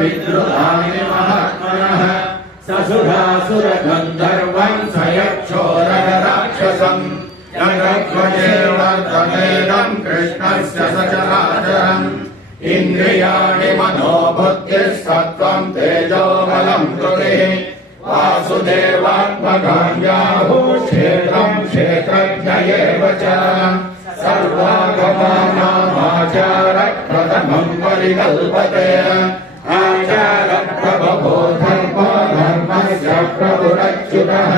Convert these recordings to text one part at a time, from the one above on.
विद्रुतानि महात्मनः ससुरासुरगन्धर्वं सयक्षोरराक्षसम् यज्ञेवर्तमेदं कृष्णस्य सचराचरम् इन्द्रियाणि मनोबुद्धिस्सत्त्वं तेजो बलं कृतिः वासुदेवात्मकान्याहुः क्षेत्रं क्षेत्रज्ञ एव च सर्वागमानामाचारः प्रथमं परिकल्पते आचारप्रभवो धर्मो धर्मस्य प्रभुरच्युतः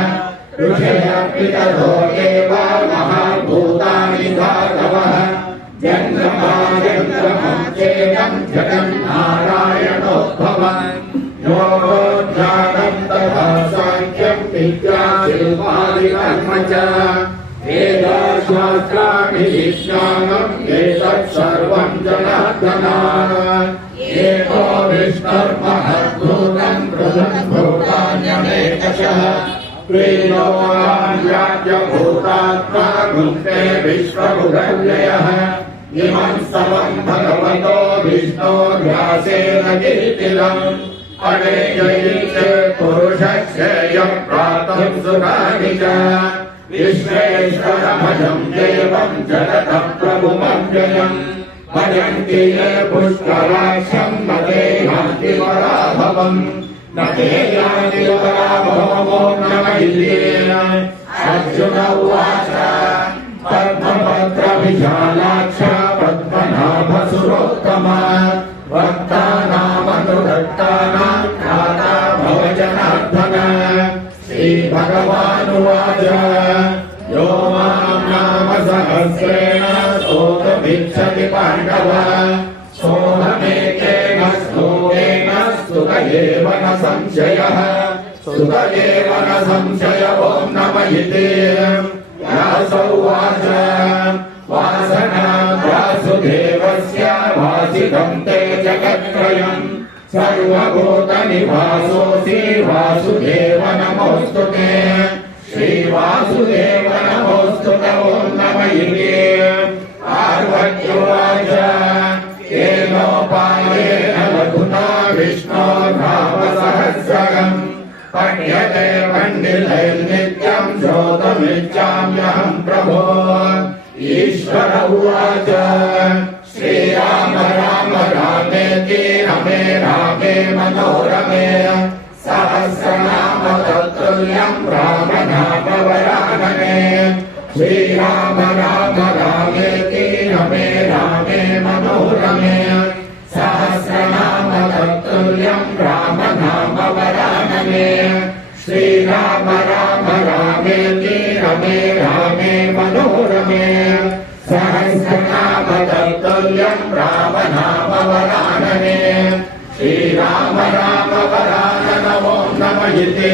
ऋषयः पितरो एव महाभूतानि भागवः जङ्गमाजङ्गमं चेदं जगन् नारायणोद्भवम् योगोज्ञानं तथा साङ्ख्यं विद्याशिल्पादिकर्म च वेदशास्त्राणि विज्ञानं एतत् सर्वं जनार्दनात् एको विष्णुर्महद्भूतं बृहद्भूतान्यनेकशः त्रिलोकान्याद्यभूतात्मा गुप्ते विश्वभुगव्ययः इमं समं भगवतो विष्णोर्व्यासेन कीर्तितम् अनेकैते पुरुषश्रेयः प्राप्तं सुखानि च विश्वेश्वरमजं देवं जगतः प्रभुमव्ययम् भजन्ति ये पुष्कराक्षं न ते यान्ति पराभवम् न ते यान्ति पराभवमो न मय्येन अर्जुन उवाच पद्मपत्रविशालाक्ष पद्मनाभसुरोत्तमा भक्तानामनुरक्तानां ख्याता भव जनार्दन श्रीभगवानुवाच यो मां नाम सहस्रेण स्तोतुमिच्छति पाण्डव सोऽहमेकेन श्लोकेन स्तुत एव न संशयः स्तुत एव न संशय ॐ नम इति व्यास उवाच वासनात् वासुदेवस्य वासितं ते जगत्त्रयम् सर्वभूतनिवासोऽसि वासुदेव नमोऽस्तु ते श्रीवासुदेव नमोऽस्तु ते ॐ नम इति पार्वत्युवाच केनोपायेन लघुना विष्णोर्नामसहस्रकम् पठ्यते पण्डितैर्नित्यं श्रोतुमिच्छाम्यहं प्रभो ईश्वर उवाच श्रीराम राम रामेति रमे रामे मनोरमे सहस्रनाम तत्तुल्यं राम नाम वरानने श्रीराम राम रामेति रमे रामे मनोरमे सहस्रनाम तत्तुल्यं राम नाम वरानने श्रीराम राम रामेति रमे रामे मनोरमे सहस्रनाम तत्तुल्यं राम नाम वरानने श्रीराम राम वरानन ॐ नम इति।